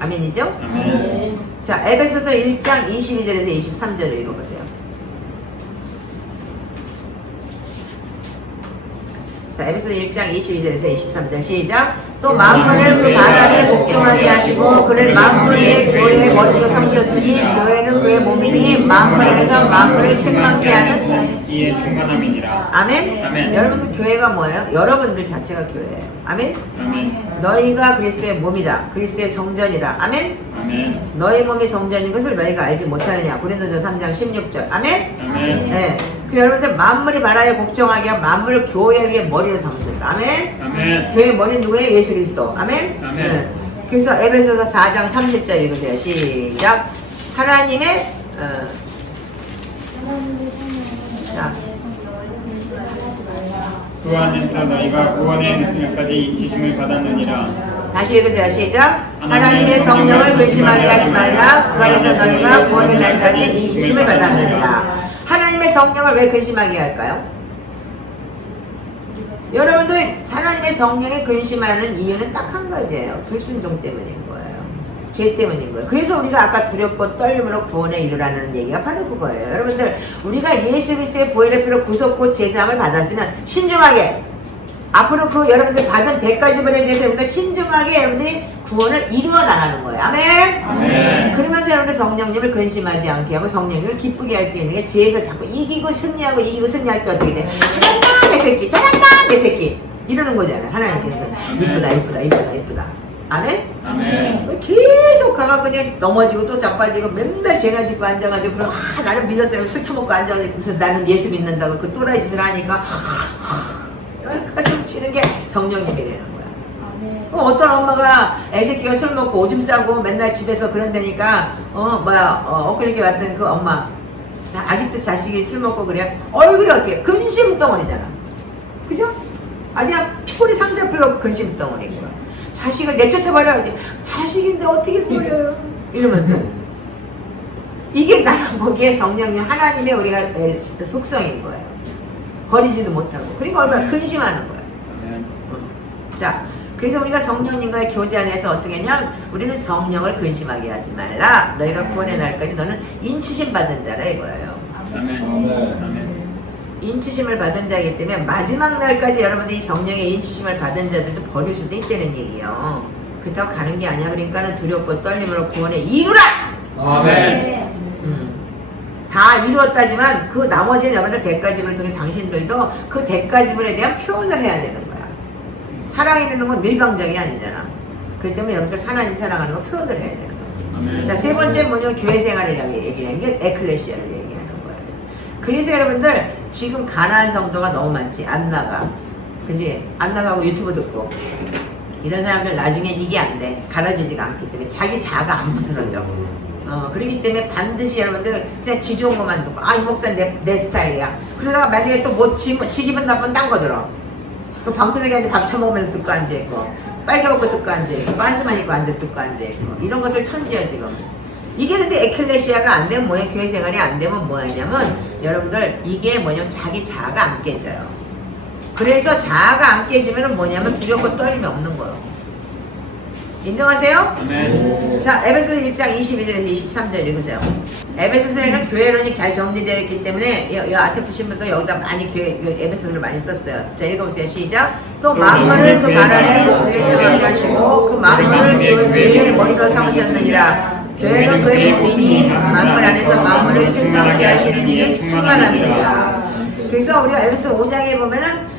아멘이죠? 아멘. 자, 에베소서 1장 22절에서 23절을 읽어보세요. 자, 에베소서 1장 22절에서 23절 시작. 또 만물을 그 발 아래 복종하게 하시고 그를 만물의 교회의 머리로 삼으셨으니 교회는 그의 몸이니 만물에서 만물을 충만케 하는 이의 충만함이니라. 아멘? 아멘. 여러분들 교회가 뭐예요? 여러분들 자체가 교회예요. 아멘? 아멘. 너희가 그리스도의 몸이다. 그리스도의 성전이다. 아멘? 아멘. 너희 몸이 성전인 것을 너희가 알지 못하느냐. 고린도전서 3장 16절. 아멘? 아멘. 네. 그 여러분들 만물이 바라에 복종하게 한 만물 교회 위에 머리를 삼으셨다. 아멘? 아멘. 교회 머리 누구예요? 예수 그리스도. 아멘? 아멘. 네. 그래서 에베소서 4장 30절 읽으세요. 시작. 하나님의 자. 그 안에서 너희가 구원의 능력까지 이치심을 받았느니라. 다시 읽으세요. 시작. 하나님의 성령을 근심하게 하지 말라. 그 안에서 너희가 구원의 날까지 이치심을 받았느니라. 하나님의 성령을 왜 근심하게 할까요? 여러분들 하나님의 성령에 근심하는 이유는 딱 한 가지예요. 불순종 때문인 거예요. 죄 때문인 거예요. 그래서 우리가 아까 두렵고 떨림으로 구원에 이르라는 얘기가 바로 그거예요. 여러분들 우리가 예수 그리스도의 보혈의 피로 구속고 제사함을 받았으면 신중하게 앞으로 그 여러분들 받은 대가지불에 대해서 여러분들 신중하게 여러분들이 구원을 이루어 나가는 거예요. 아멘? 아멘. 그러면서 여러분들 성령님을 근심하지 않게 하고 성령님을 기쁘게 할 수 있는 게 죄에서 자꾸 이기고 승리하고 이기고 승리할 때 어떻게 돼? 잘한다 내 새끼 잘한다 내 새끼 이러는 거잖아요. 하나님께서 이쁘다 이쁘다 이쁘다 이쁘다. 아멘? 아멘. 계속 가가 그냥 넘어지고 또 자빠지고 맨날 죄나 짓고 앉아가지고 그럼 나는 믿었어요. 술 처먹고 앉아가지고 나는 예수 믿는다고 그 또라이 짓을 하니까 가슴 치는 게 성령님이라는 거야. 어떤 엄마가 애새끼가 술 먹고 오줌 싸고 맨날 집에서 그런다니까 엊그저께 왔던 그 엄마 아직도 자식이 술 먹고 그래 얼굴이 어떻게 근심덩어리잖아. 그죠? 아주 피골이 상잡혀갖고 근심덩어리인 거야. 자식을 내쫓아버려. 자식인데 어떻게 버려요? 이러면서 이게 나는 보기에 성령님 하나님의 우리가 속성인 거예요. 버리지도 못하고. 그러니까 얼마나 근심하는 거예요. 자, 그래서 우리가 성령님과의 교제 안에서 어떻게 했냐면 우리는 성령을 근심하게 하지 말라. 너희가 구원의 날까지 너는 인치심 받은 자라 이거예요. 아멘. 인치심을 받은 자이기 때문에 마지막 날까지 여러분들이 성령의 인치심을 받은 자들도 버릴 수도 있다는 얘기예요. 그렇다고 가는 게 아니야. 그러니까는 두렵고 떨림으로 구원에 이루라! 아멘. 다 이루었다지만 그 나머지는 여러분들 대가집을 통해 당신들도 그 대가집에 대한 표현을 해야 되는 거야. 사랑해내는 건 밀방적이 아니잖아. 그렇기 때문에 여러분들 하나님 사랑하는 거 표현을 해야 되는 거지. 아멘. 자, 세 번째 뭐냐면 교회 생활을 얘기하는 게 에클레시아를 얘기하는 거예요. 그래서 여러분들 지금 가난한 성도가 너무 많지. 안 나가. 그지? 안 나가고 유튜브 듣고 이런 사람들 나중에 이게 안 돼. 갈라지지가 않기 때문에 자기 자아가 안 부스러져. 그렇기 때문에 반드시 여러분들 그냥 지 좋은 것만 듣고 이 목사 내 스타일이야. 그러다가 만약에 또 뭐 지 기분 나쁜 딴 거 들어. 그 방구석에 앉아 밥 처먹으면서 듣고 앉아있고 빨개 먹고 듣고 앉아있고 반스만 입고 듣고 앉아있고 이런 것들 천지야 지금. 이게 근데 에클레시아가 안 되면 뭐야? 교회 생활이 안 되면 뭐냐면 여러분들 이게 뭐냐면 자기 자아가 안 깨져요. 그래서 자아가 안 깨지면 뭐냐면 두렵고 떨림이 없는 거예요. 인정하세요? 아멘. 자, 에베소서 1장 21절에서 23절 읽으세요. 에베소서에는 교회론이 잘 정리되어 있기 때문에 이 앞에 보신 분도 여기다 많이 에베소서를 많이 썼어요. 자, 읽어보세요. 시작. 또 만물을 그 발 아래 공정하게 하시고 그 만물을 그 위에 머리가 삼으셨느니라. 교회는 그의 몸이니 만물 안에서 만물을 충만하게 하시는 이는 충만함이니라. 그래서 우리가 에베소 5장에 보면은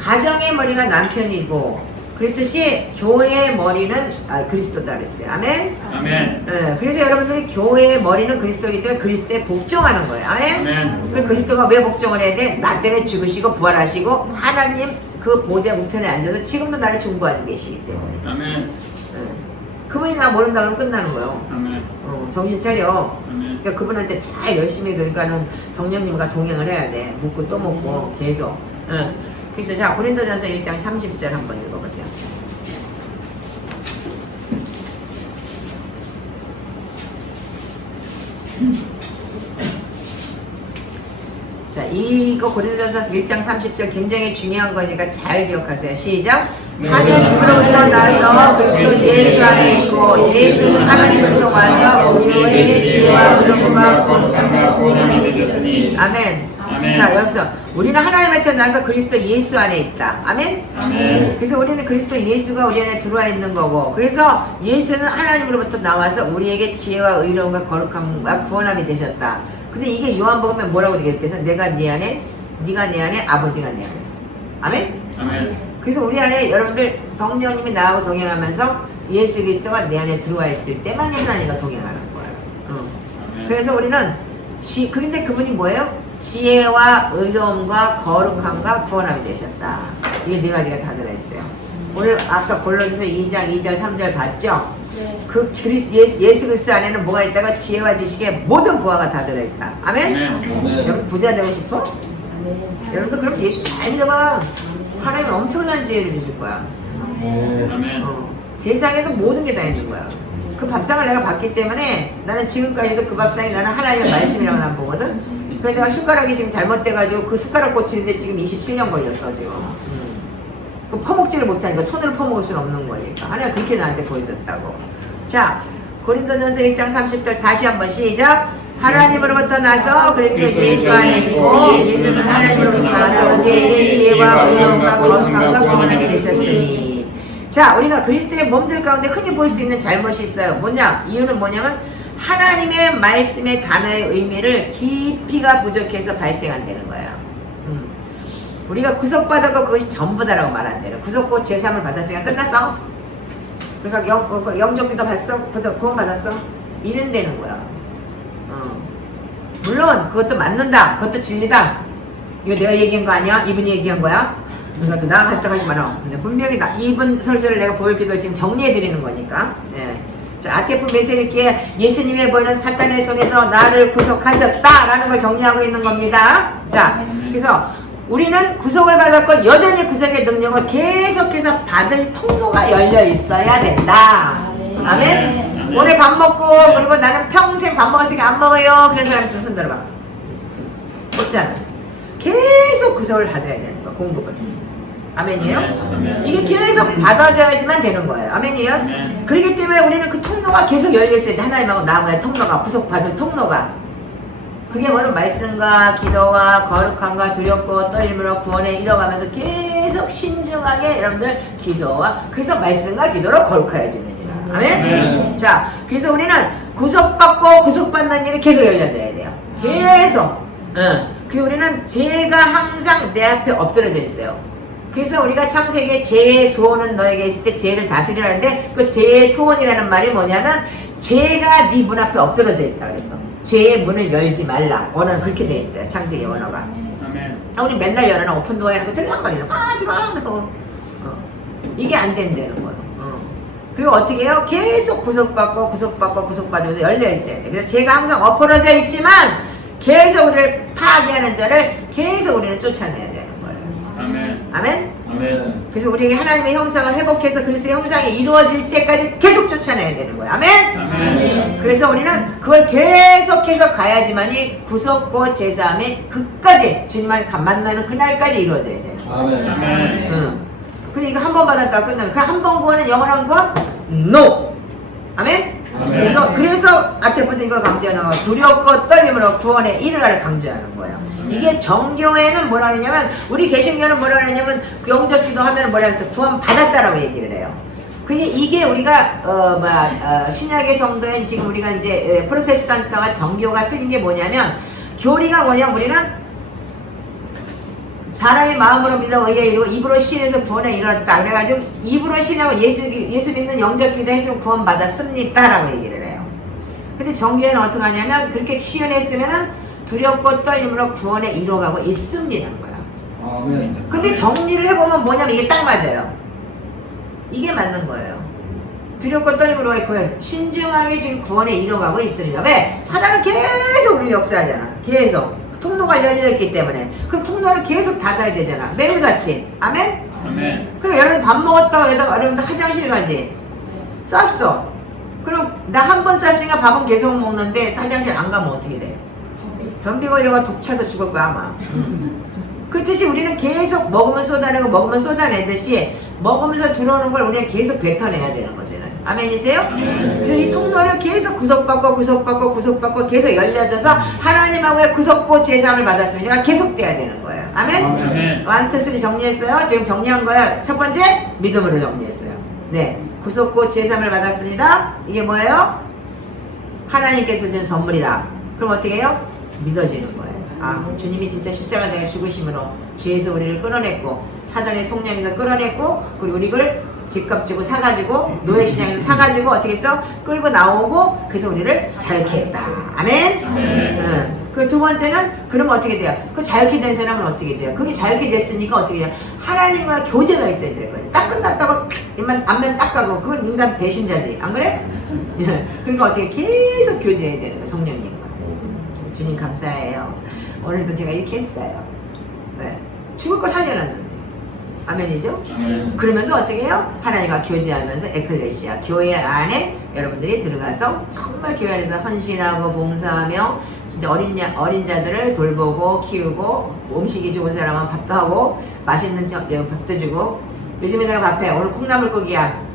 가정의 머리가 남편이고 그랬듯이 교회의 머리는 그리스도다 그랬어요. 아멘? 아멘. 그래서 여러분들이 교회의 머리는 그리스도이기 때문에 그리스도에 복종하는 거예요. 아멘? 아멘. 그리스도가 왜 복종을 해야 돼? 나 때문에 죽으시고 부활하시고 하나님 그 보좌 우편에 앉아서 지금도 나를 중보하는 계시기 때문에 아멘. 그분이 나 모른다 그러면 끝나는 거예요. 아멘. 정신 차려. 아멘. 그러니까 그분한테 잘 열심히 그러니까는 성령님과 동행을 해야 돼. 묻고 또 묻고 계속. 그래서 자 고린도전서 1장 30절 한번 읽어보세요. 자 이거 고린도전서 1장 30절 굉장히 중요한 거니까 잘 기억하세요. 시작. 하나님으로부터 나서 그리스도 예수 안에 있고 예수는 하나님으로부터 와서 우리에게 지혜와 의로움과 거룩함과 구원함이 되셨으니. 아멘. 아멘. 자 여기서 우리는 하나님한테 나서 그리스도 예수 안에 있다. 아멘. 아멘. 그래서 우리는 그리스도 예수가 우리 안에 들어와 있는 거고 그래서 예수는 하나님으로부터 나와서 우리에게 지혜와 의로움과 거룩함과 구원함이 되셨다. 근데 이게 요한복음에 뭐라고 되겠대서 내가 네 안에 네가 내 안에 아버지가 내 안에. 아멘. 아멘. 그래서 우리 안에 여러분들 성령님이 나하고 동행하면서 예수 그리스도가 내 안에 들어와 있을 때만 하나님과 동행하는 거예요. 아멘. 그래서 우리는 그런데 그분이 뭐예요? 지혜와 의로움과 거룩함과 구원함이 되셨다. 이게 네 가지가 다 들어있어요. 오늘 아까 골로새서 2장 2절 3절 봤죠? 네. 그 예수 그리스도 안에는 뭐가 있다가 지혜와 지식의 모든 부하가 다 들어있다. 아멘? 여러분 부자 되고 싶어? 여러분들 그럼 예수 잘 믿어봐. 하나님은 엄청난 지혜를 주실 거야. 아멘. 세상에서 모든 게 다 있는 거야. 그 밥상을 내가 받기 때문에 나는 지금까지도 그 밥상이 나는 하나님의 말씀이라고 난 보거든. 그래서 내가 숟가락이 지금 잘못돼가지고 그 숟가락 고치는데 지금 27년 걸렸어 지금. 그 퍼먹지를 못하니까 손으로 퍼먹을 수는 없는 거니까 하나님 그렇게 나한테 보여줬다고. 자 고린도전서 1장 30절 다시 한번 시작. 하나님으로부터 나서 그리스도 예수 안에 있고 예수는 하나님으로부터 나서 우리에게 지혜와 의로움과 거룩함과 구원함이 되셨으니. 자 우리가 그리스도의 몸들 가운데 흔히 볼 수 있는 잘못이 있어요. 뭐냐? 이유는 뭐냐면 하나님의 말씀의 단어의 의미를 깊이가 부족해서 발생한다는 거예요. 우리가 구속받았고 그것이 전부다라고 말한대요. 구속고 제3을 받았으니까 끝났어? 그러니까 영접기도 봤어? 구원 받았어? 이런 되는 거야. 물론 그것도 맞는다. 그것도 진리다. 이거 내가 얘기한 거 아니야? 이분이 얘기한 거야? 그러니까 나랑 할떡하지 마라. 분명히 이분 설교를 내가 보여드리고 지금 정리해 드리는 거니까. 네. 자, 아테프 메세리키에 예수님의 보이는 사탄의 손에서 나를 구속하셨다라는 걸 정리하고 있는 겁니다. 자, 그래서 우리는 구속을 받았고 여전히 구속의 능력을 계속해서 받을 통로가 열려 있어야 된다. 아멘. 오늘 밥 먹고 그리고 나는 평생 밥 먹었으니까 안 먹어요. 그런 사람 있으면 손 들어봐. 없잖아. 계속 구속을 받아야 되는 거야. 공급을. 아멘이에요? 이게 계속 받아줘야지만 되는 거예요. 아멘이에요? 그렇기 때문에 우리는 그 통로가 계속 열려있어야 돼. 하나님하고 나와의 통로가, 구속받은 통로가. 그게 뭐냐면 말씀과 기도와 거룩함과 두렵고 떨림으로 구원에 이뤄가면서 계속 신중하게 여러분들 기도와 그래서 말씀과 기도로 거룩해지느니라. 아멘? 자, 그래서 우리는 구속받고 구속받는 일이 계속 열려져야 돼요. 계속. 그리고 우리는 죄가 항상 내 앞에 엎드려져 있어요. 그래서 우리가 창세기에 죄의 소원은 너에게 있을 때 죄를 다스리라는데 그 죄의 소원이라는 말이 뭐냐면 죄가 네 문 앞에 엎드려져 있다 그래서 죄의 문을 열지 말라. 원어는 그렇게 돼 있어요. 창세기 원어가. 우리 맨날 열어놔 오픈도어 해놓고 들랑거리는 들어가고 이게 안 된다는 거예요. 그리고 어떻게 해요? 계속 구속받으면서 열려있어야 돼. 그래서 죄가 항상 엎어져 있지만 계속 우리를 파괴하는 자를 계속 우리는 쫓아내야 되는 거예요. 아멘? 그래서 우리에게 하나님의 형상을 회복해서 그리스도의 형상이 이루어질 때까지 계속 쫓아내야 되는 거예요. 아멘? 그래서 우리는 그걸 계속해서 가야지만이 구속과 제사함이 끝까지 주님을 만나는 그날까지 이루어져야 되는 거예요. 근데 이거 한 번 받았다가 끝나면 그 한 번 구원은 영원한 구원? NO! 아멘? 그래서 앞에 부터 이걸 강조하는 거예요. 두렵고 떨림으로 구원에 이르라를 강조하는 거예요. 이게 정교회는 뭐라 하냐면 우리 개신교는 뭐라 하냐면 영적 기도하면 뭐라 했어? 구원 받았다라고 얘기를 해요. 이게 우리가 신약의 성도인 지금 우리가 이제 프로테스탄트와 정교가 틀린 게 뭐냐면 교리가 뭐냐면 우리는 사람의 마음으로 믿어 의에 이르고 입으로 신에서 구원에 이르렀다. 그래가지고 입으로 신하고 예수 믿는 영적 기도 했으면 구원 받았습니다 라고 얘기를 해요. 근데 정교회는 어떻게 하냐면 그렇게 시연했으면은 두렵고 떨림으로 구원에 이뤄가고 있습니다 거야. 근데 정리를 해보면 뭐냐면 이게 딱 맞아요. 이게 맞는 거예요. 두렵고 떨림으로 신중하게 지금 구원에 이뤄가고 있습니다. 왜? 사단은 계속 우리를 역사하잖아. 계속. 통로가 열려있기 때문에. 그럼 통로를 계속 닫아야 되잖아. 매일같이. 아멘? 그럼 여러분 밥 먹었다고 여러분들 화장실 가지. 쌌어. 그럼 나 한 번 쌌으니까 밥은 계속 먹는데 화장실 안 가면 어떻게 돼? 변비 걸려가 독 차서 죽을 거야 아마. 그렇듯이 우리는 계속 먹으면 쏟아내고 먹으면 쏟아내듯이 먹으면서 들어오는 걸 우리는 계속 뱉어내야 되는 거죠. 아멘이세요? 그래서 이 통로를 계속 구속받고 계속 열려져서 하나님하고의 구속고 제사함을 받았으니까 계속돼야 되는 거예요. 아멘? 1, 2, 3 정리했어요? 지금 정리한 거예요. 첫 번째 믿음으로 정리했어요. 네, 구속고 제사함을 받았습니다. 이게 뭐예요? 하나님께서 준 선물이다. 그럼 어떻게 해요? 믿어지는 거예요. 아, 주님이 진짜 십자가에 죽으심으로 죄에서 우리를 끌어냈고 사단의 속량에서 끌어냈고 그리고 우리를 집값 주고 사가지고 노예시장에서 사가지고 어떻게 했어? 끌고 나오고 그래서 우리를 자유케 했다. 아멘? 그 두 번째는 그럼 어떻게 돼요? 그 자유케 된 사람은 어떻게 돼요? 그게 자유케 됐으니까 어떻게 돼요? 하나님과 교제가 있어야 될 거예요. 딱 끝났다고 앞면 딱 가고 그건 인간 배신자지. 안 그래? 그러니까 어떻게 계속 교제해야 되는 거예요. 성령님과. 주님 감사해요. 오늘도 제가 이렇게 했어요. 네. 죽을 거 살려놨는데. 아멘이죠? 그러면서 어떻게 해요? 하나님과 교제하면서 에클레시아 교회 안에 여러분들이 들어가서 정말 교회 안에서 헌신하고 봉사하며 진짜 어린 자들을 돌보고 키우고 음식이 좋은 사람은 밥도 하고 맛있는 밥도 주고 요즘에 내가 밥해 오늘 콩나물국이야.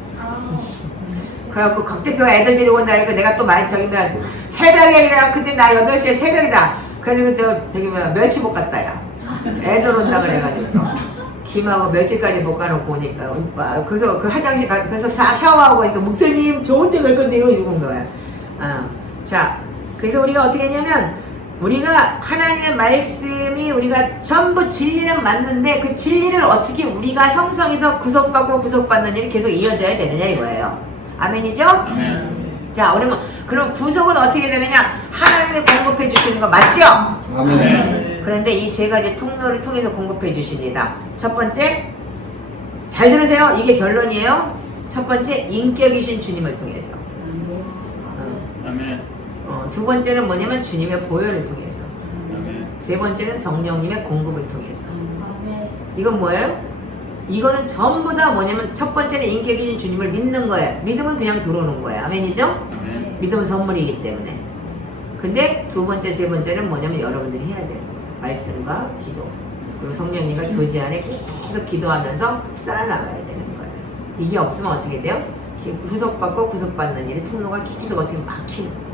그래갖고 곽 대표가 애들 데리고 온다 그러니까 내가 또 많이 저기면 새벽에 일어나 근데 나 8시에 새벽이다. 그래가지고 또 저기 멸치볶 갔다 야 애들 온다 그래가지고 또 김하고 멸치까지 볶아놓고 오니까 그래서 그 화장실 가서 그래서 샤워하고 오니까 목사님 저 혼자 갈 건데요 이런 거야. 자 그래서 우리가 어떻게 했냐면 우리가 하나님의 말씀이 우리가 전부 진리는 맞는데 그 진리를 어떻게 우리가 형성해서 구속받는 일이 계속 이어져야 되느냐 이거예요. 아멘이죠? 아멘. 자 그럼 구속은 어떻게 되느냐? 하나님이 공급해 주시는 거 맞죠? 아멘. 그런데 이 세 가지 통로를 통해서 공급해 주십니다. 첫 번째, 잘 들으세요. 이게 결론이에요. 첫 번째, 인격이신 주님을 통해서. 아멘. 두 번째는 뭐냐면 주님의 보혈을 통해서. 아멘. 세 번째는 성령님의 공급을 통해서. 이건 뭐예요? 이거는 전부 다 뭐냐면 첫 번째는 인격이신 주님을 믿는 거예요. 믿으면 그냥 들어오는 거예요. 아멘이죠? 아멘. 믿음은 선물이기 때문에. 근데 두 번째, 세 번째는 뭐냐면 여러분들이 해야 돼요. 말씀과 기도. 그리고 성령님과 교제 안에 계속 기도하면서 쌓아나가야 되는 거예요. 이게 없으면 어떻게 돼요? 구속받고 구속받는 일이 통로가 계속 어떻게 막히는 거예요.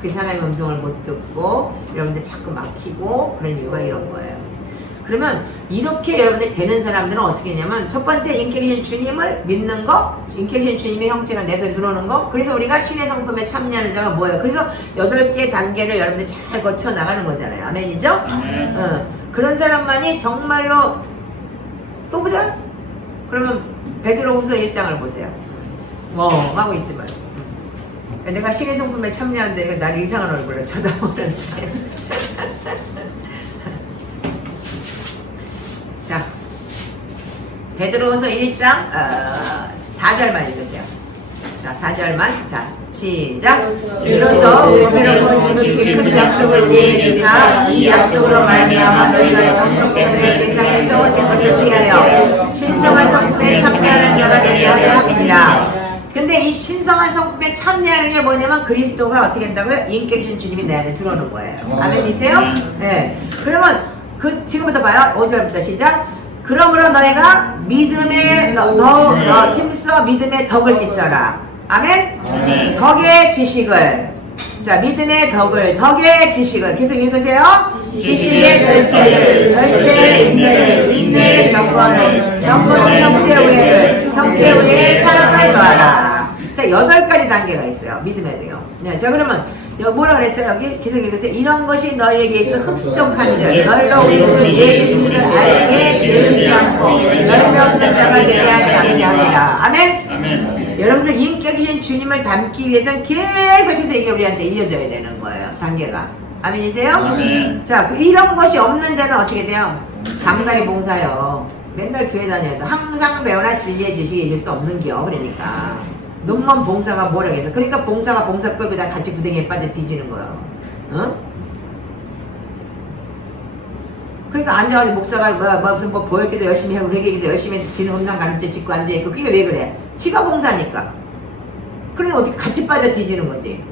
그래서 하나님의 음성을 못 듣고 여러분들 자꾸 막히고 그런 이유가 이런 거예요. 그러면 이렇게 여러분들이 되는 사람들은 어떻게 했냐면 첫 번째 인격이신 주님을 믿는 거, 인격이신 주님의 형체가 내 속에 들어오는 거. 그래서 우리가 신의 성품에 참여하는 자가 뭐예요? 그래서 8개 단계를 여러분들 잘 거쳐 나가는 거잖아요. 아멘이죠? 그런 사람만이 정말로 또 보자? 그러면 베드로후서 1장을 보세요. 하고 있지 말고. 내가 신의 성품에 참여하는데 나를 이상한 얼굴로 쳐다보는데. 자, 베드로후서 1장 4절만 읽으세요. 자, 4절만. 자, 시작. 이로써 우리로 지극히 큰 약속을 우리에게 주사 이 약속으로 말미암아 너희가 정욕 때문에 세상에서 오신 것을 피하여 신성한 성품에 참여하는 자가 되게 하려 합니다. 근데 이 신성한 성품에 참여하는 게 뭐냐면 그리스도가 어떻게 된다고요? 인격이신 주님이 내 안에 들어오는 거예요. 아멘이세요? 네. 그러면 지금부터 봐요. 5절부터 시작. 그러므로 너희가 믿음의 힘써 믿음의 덕을 끼쳐라. 아멘? 아멘. 덕의 지식을. 자, 믿음의 덕의 지식을 계속 읽으세요. 지식의 절제의 인내의 경건을, 경건의 형제 우애의 사랑을 더하라. 자, 8가지 단계가 있어요. 믿음에 대요. 네, 자, 그러면 뭐라 그랬어요? 여기 계속 읽으세요. 이런 것이 너희에게 있어 흡족한 줄 너희가 우리 주 예수 그리스도를 알게 되지 않고 열매 없는 자가 되어야 당장이라. 아멘? 아멘. 여러분들 인격이신 주님을 닮기 위해서는 계속해서 이게 우리한테 이어져야 되는 거예요. 단계가. 아멘이세요? 아멘. 자, 이런 것이 없는 자는 어떻게 돼요? 강단이 봉사요. 맨날 교회 다녀도 항상 배우나 진리의 지식이 이길 수 없는겨. 그러니까. 눈먼 봉사가 뭐라 해서. 그러니까 봉사가 봉사 끌고 다 같이 구덩이에 빠져 뒤지는 거예요. 어? 그러니까 앉아가지고 목사가 무슨 보혈기도 열심히 하고 회개기도 열심히 해서 지는 음란 가늠죄 짓고 앉아있고 그게 왜 그래? 지가 봉사니까. 그러니까 어떻게 같이 빠져 뒤지는 거지.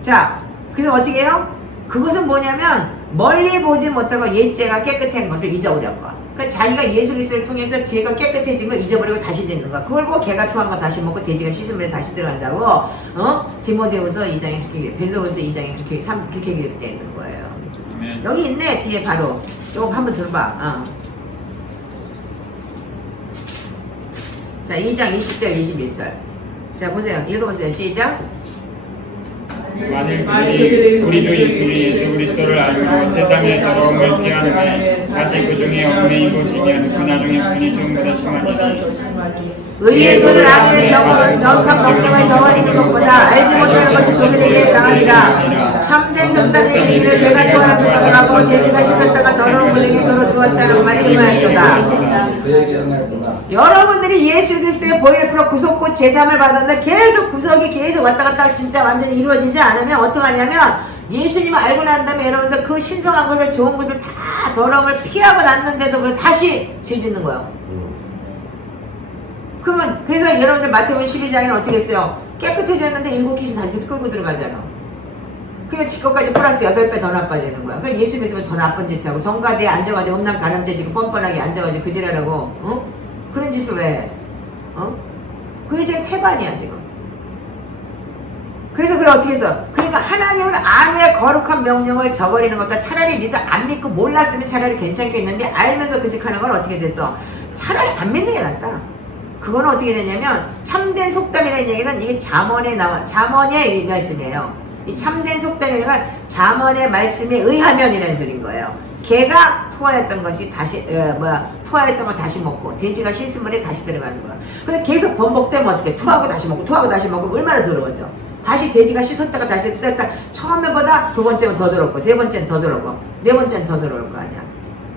자, 그래서 어떻게 해요? 그것은 뭐냐면 멀리 보지 못하고 옛죄가 깨끗한 것을 잊어버렸고, 그러니까 자기가 예수 그리스도를 통해서 죄가 깨끗해진 걸 잊어버리고 다시 짓는 거야. 그걸 보고 개가 토한 거 다시 먹고 돼지가 씻으면 다시 들어간다고. 디모데후서 2장에 그렇게, 베드로후서 2장에 그렇게 기록되어 있는 거예요. 아멘. 여기 있네. 뒤에 바로 요거 한번 들어봐. 자, 2장 20절 21절. 자, 보세요. 읽어보세요. 시작. 만일 그들이 우리 주 예수 그리스도를 알고 세상의 더러움을 피하느니 다시 그 중에 얽매이고 지면 그 나중에 분이 지금보다 심하니 의의 눈을 악의 명확한 명령을 저버리는 것보다 알지 못하는 것이 종들에게 당하리라. 참된 성단의 얘기를 개가 좋아하였다고 하고 돼지가 씻었다가 더러운 물에게 걸어두었다는 말이 임하였도다. 그 얘기 안 했구나. 여러분들이 예수 그리스도의 보혈을 풀어 구속고 제삼을 받았는데 계속 구속이 계속 왔다 갔다 진짜 완전히 이루어지지 않으면 어떡하냐면 예수님을 알고 난 다음에 여러분들 그 신성한 것을 좋은 것을 다 더러움을 피하고 났는데도 다시 죄 짓는 거예요. 그러면 그래서 여러분들 마태복음 12장에는 어떻게 했어요? 깨끗해졌는데 일곱 귀신 다시 끌고 들어가잖아. 그러니까 지금까지 플러스 8배 더 나빠지는 거야. 그러니까 예수 믿으면 더 나쁜 짓 하고 성가대에 앉아가지고 음란 가늠죄 지금 뻔뻔하게 앉아가지고 그지랄하고 그런 짓을 왜? 그게 지금 태반이야 지금. 그래서 그걸 어떻게 했어? 그러니까 하나님은 아무의 거룩한 명령을 저버리는 것보다 차라리 니들 안 믿고 몰랐으면 차라리 괜찮겠는데 알면서 그 짓하는 건 어떻게 됐어? 차라리 안 믿는 게 낫다. 그건 어떻게 되냐면 참된 속담이라는 얘기는 이게 잠언의 말씀이에요. 이 참된 속담이라는 건 잠언의 말씀에 의하면이라는 소리인 거예요. 개가 토하였던 것이 다시 토하였던 걸 다시 먹고 돼지가 씻은 물에 다시 들어가는 거야. 근데 계속 번복되면 어떻게? 토하고 다시 먹고 얼마나 더러워져. 다시 돼지가 씻었다가 다시 씻었다. 처음에보다 두 번째는 더 더럽고 세 번째는 더 더럽고 네 번째는 더 더러울 거 아니야.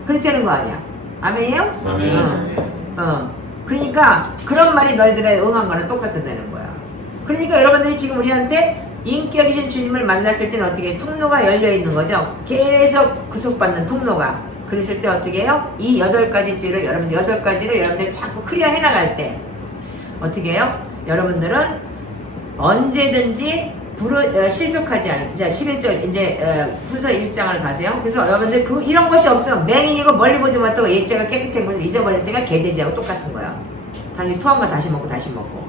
그렇다는 거 아니야. 아멘이에요? 아멘. 그러니까 그런 말이 너희들의 응한 거랑 똑같다는 거야. 그러니까 여러분들이 지금 우리한테 인격이신 주님을 만났을 때는 어떻게 통로가 열려 있는 거죠. 계속 구속받는 통로가. 그랬을 때 어떻게 해요? 이 8가지를 여러분들이 자꾸 클리어 해나갈 때 어떻게 해요? 여러분들은 언제든지 실족하지 않은. 자, 11절 이제 후서 1장을 가세요. 그래서 여러분들 이런 것이 없으면 맹인이고 멀리 보지 못하고 예자가 깨끗한 것을 잊어버렸으니까 개돼지하고 똑같은 거야. 다시 토한 거 다시 먹고 다시 먹고.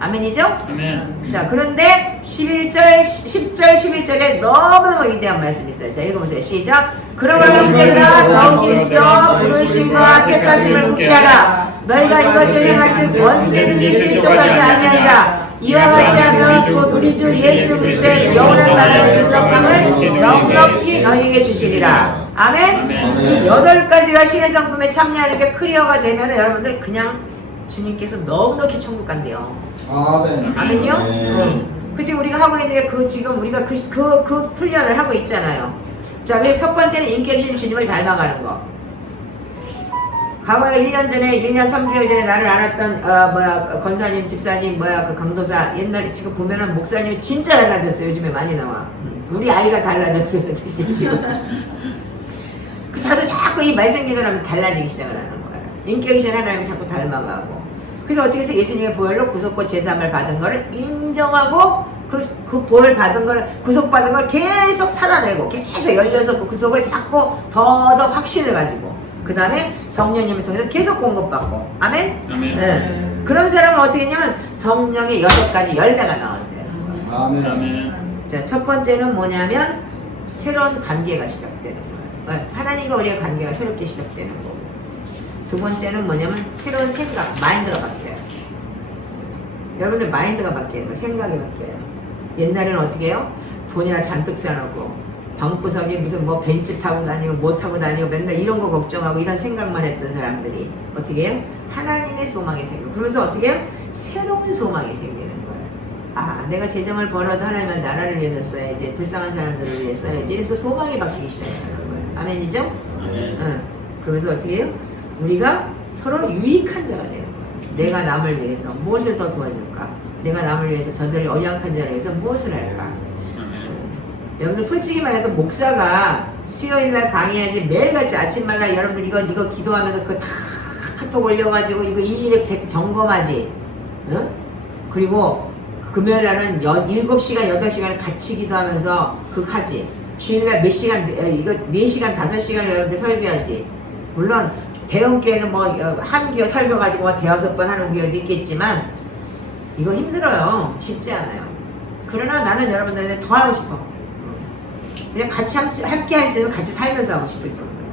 아멘이죠? 아멘. 자, 그런데 10절 11절에 너무너무 위대한 말씀이 있어요. 자, 읽어보세요. 시작. 그러므로 형제들아 더욱 힘써 부르심과 깨끗심을 묻게 하라. 너희가 이것을 행할 때 언제든지 실족하지 아니하리라. 이와 같이 하면 곧 우리 주 예수 그리스도의 영원한 나라의 존귀함을 넉넉히 너희에게 주시리라. 아멘? 이 8가지가 신의 성품에 참여하는 게 클리어가 되면 여러분들 그냥 주님께서 넉넉히 천국 간대요. 아멘. 아멘이요? 그치, 우리가 하고 있는 게 지금 우리가 그 훈련을 하고 있잖아요. 자, 그래서 첫 번째는 인격 있는 주님을 닮아가는 거. 과거에 1년 전에, 1년 3개월 전에 나를 알았던, 권사님, 집사님, 그 강도사, 옛날에 지금 보면은 목사님이 진짜 달라졌어요. 요즘에 많이 나와. 우리 아이가 달라졌어요. 지금. 저도 자꾸 이 말씀 기도하면 달라지기 시작을 하는 거예요. 인격이신 하나님을 자꾸 닮아가고. 그래서 어떻게 해서 예수님의 보혈로 구속과 제사함을 받은 거를 인정하고 그 보혈 받은 걸, 구속받은 걸 계속 살아내고 계속 열려서 그 구속을 자꾸 더 확신을 가지고 그 다음에 성령님을 통해서 계속 공급받고. 아멘? 아멘. 네. 그런 사람은 어떻게 했냐면 성령의 6가지 열매가 나온대요. 아멘. 아멘. 자, 첫 번째는 뭐냐면 새로운 관계가 시작되는 거예요. 하나님과 우리의 관계가 새롭게 시작되는 거고. 두 번째는 뭐냐면 새로운 생각, 마인드가 바뀌어요. 여러분들 마인드가 바뀌는 거예요. 생각이 바뀌어요. 옛날에는 어떻게 해요? 돈이나 잔뜩 사놓고 방구석에 무슨 벤츠 타고 다니고 뭐 타고 다니고 맨날 이런 거 걱정하고 이런 생각만 했던 사람들이 어떻게 해요? 하나님의 소망이 생기고, 그러면서 어떻게 해요? 새로운 소망이 생기는 거예요. 아, 내가 재정을 벌어도 하나님은 나라를 위해서 써야지, 불쌍한 사람들을 위해 써야지. 그래서 소망이 바뀌기 시작하는 거예요. 아멘이죠? 아멘. 그러면서 어떻게 해요? 우리가 서로 유익한 자가 되는 거예요. 내가 남을 위해서 무엇을 더 도와줄까? 내가 남을 위해서 저들을 연약한 자를 위해서 무엇을 할까? 여러분들 솔직히 말해서 목사가 수요일날 강의하지 매일같이 아침마다 여러분들 이거 기도하면서 그거 다 카톡 올려가지고 이거 일일이 점검하지. 응? 그리고 금요일날은 7시간, 8시간 같이 기도하면서 그거 하지. 주일날 몇 시간, 이거 4시간, 5시간 여러분들 설교하지. 물론 대형교회는 한 교회 설교 가지고 5번 하는 교회도 있겠지만 이거 힘들어요. 쉽지 않아요. 그러나 나는 여러분들한테 더 하고 싶어. 그냥 같이 함께 할 수 있는, 같이 살면서 하고 싶을 정도예요.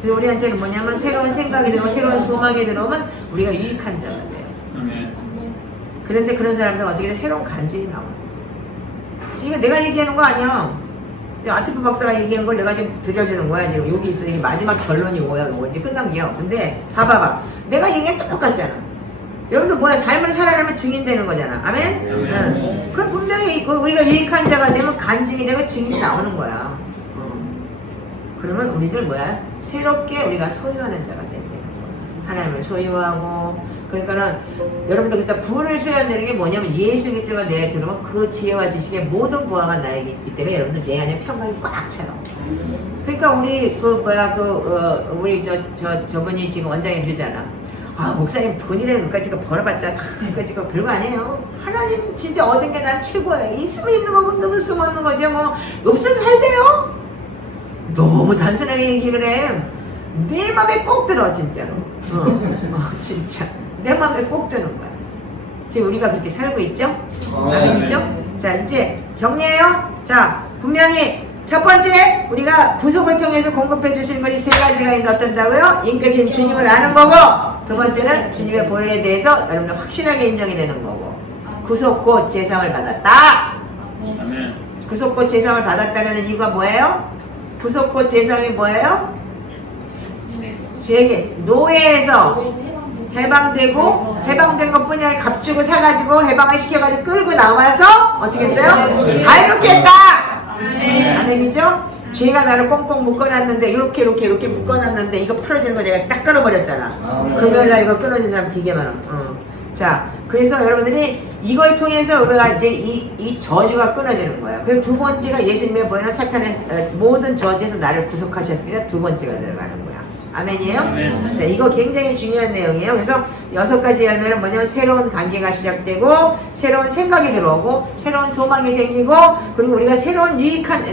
그래서 우리한테는 뭐냐면 새로운 생각이 들어오고 새로운 소망이 들어오면 우리가 유익한 자가 돼요. 아멘. 그런데 그런 사람들은 어떻게 돼? 새로운 간증이 나와요. 지금 내가 얘기하는 거 아니야. 아트프 박사가 얘기한 걸 내가 지금 들려주는 거야. 지금 여기 있어. 이게 마지막 결론이 뭐야? 이제 끝난 게요. 근데 봐봐봐. 내가 얘기한 게 똑같잖아. 여러분들 뭐야? 삶을 살아내면 증인되는 거잖아. 아멘? 응. 그럼 분명히 우리가 유익한 자가 되면 간증이 되고 증인이 나오는 거야. 그러면 우리를 뭐야? 새롭게 우리가 소유하는 자가 되는 거야. 하나님을 소유하고. 그러니까는 여러분들 그때 부를 소유한다는 게 뭐냐면 예수 그리스도가 내 안에 들어오면 그 지혜와 지식의 모든 보화가 나에게 있기 때문에 여러분들 내 안에 평강이 꽉 차요. 그러니까 우리 우리 저분이 지금 원장님 주잖아. 아, 목사님 돈이라는 것까지 벌어봤자 다 이거 별거 아니에요. 하나님 진짜 얻은 게 난 최고예요. 있으면 있는 거고 없으면 쓰면 없는 거지. 없으면 살대요. 너무 단순하게 얘기를 해. 내 맘에 꼭 들어 진짜로. 진짜 내 맘에 꼭 드는 거야. 지금 우리가 그렇게 살고 있죠? 아멘이죠? 자, 이제 정리해요. 자, 분명히 첫 번째 우리가 구속을 통해서 공급해 주시는 것이 3가지가 있는다고요? 인격인 주님을 아는 거고, 두 번째는 주님의 보혈에 대해서 여러분들 확실하게 인정이 되는 거고, 구속 곧 제사함을 받았다. 아멘. 구속 곧 제사함을 받았다는 이유가 뭐예요? 구속 곧 제사함이 뭐예요? 죄계 노예에서 해방된 것뿐이 아니라 값주고 사가지고 해방을 시켜가지고 끌고 나와서 어떻게 했어요? 자유롭게 했다. 아멘이죠? 죄가 나를 꽁꽁 묶어놨는데 이렇게 묶어놨는데 이거 풀어지는 거 내가 딱 끊어버렸잖아. 금요일날 이거 끊어진 사람 되게 많아. 자, 그래서 여러분들이 이걸 통해서 우리가 이제 이 저주가 끊어지는 거예요. 그리고 두 번째가 예수님의 보혈은 사탄의 모든 저주에서 나를 구속하셨으니까 두 번째가 들어가는 거야. 아멘이에요? 아멘. 자, 이거 굉장히 중요한 내용이에요. 그래서 6가지 열매는 뭐냐면 새로운 관계가 시작되고 새로운 생각이 들어오고 새로운 소망이 생기고 그리고 우리가 새로운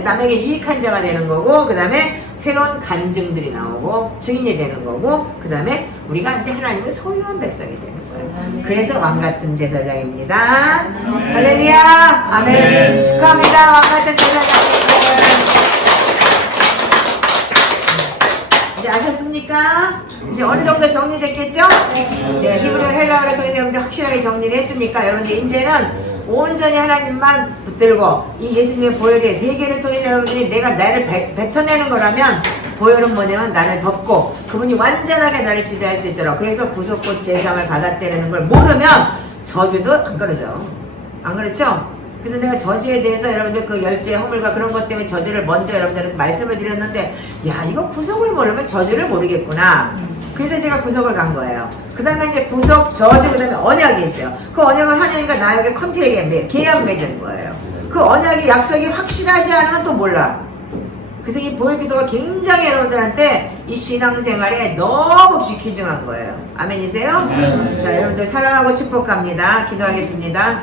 남에게 유익한 자가 되는 거고 그 다음에 새로운 간증들이 나오고 증인이 되는 거고 그 다음에 우리가 이제 하나님의 소유한 백성이 되는 거예요. 그래서 왕같은 제사장입니다. 할렐루야 아멘. 축하합니다. 왕같은 제사장입니다. 이제 아셨습니까? 이제 어느 정도 정리됐겠죠? 네, 히브리 헬라어를 통해서 여러분들 확실하게 정리를 했으니까 여러분들 이제는 온전히 하나님만 붙들고 이 예수님의 보혈의 회개를 통해서 여러분들이 내가 나를 뱉어내는 거라면 보혈은 뭐냐면 나를 덮고 그분이 완전하게 나를 지배할 수 있도록 그래서 구속꽃 제사함을 받았다는 걸 모르면 저주도 안 그러죠. 안 그렇죠? 그래서 내가 저주에 대해서 여러분들 그 열죄, 허물과 그런 것 때문에 저주를 먼저 여러분들한테 말씀을 드렸는데 야 이거 구속을 모르면 저주를 모르겠구나. 그래서 제가 구속을 간 거예요. 그 다음에 이제 구속, 저주, 그 다음에 언약이 있어요. 그 언약은 하나님과 나에게 컨트랙에 계약 맺은 거예요. 그 언약의 약속이 확실하지 않으면 또 몰라. 그래서 이 보혈기도가 굉장히 여러분들한테 이 신앙생활에 너무 귀중한 거예요. 아멘이세요? 자, 여러분들 사랑하고 축복합니다. 기도하겠습니다.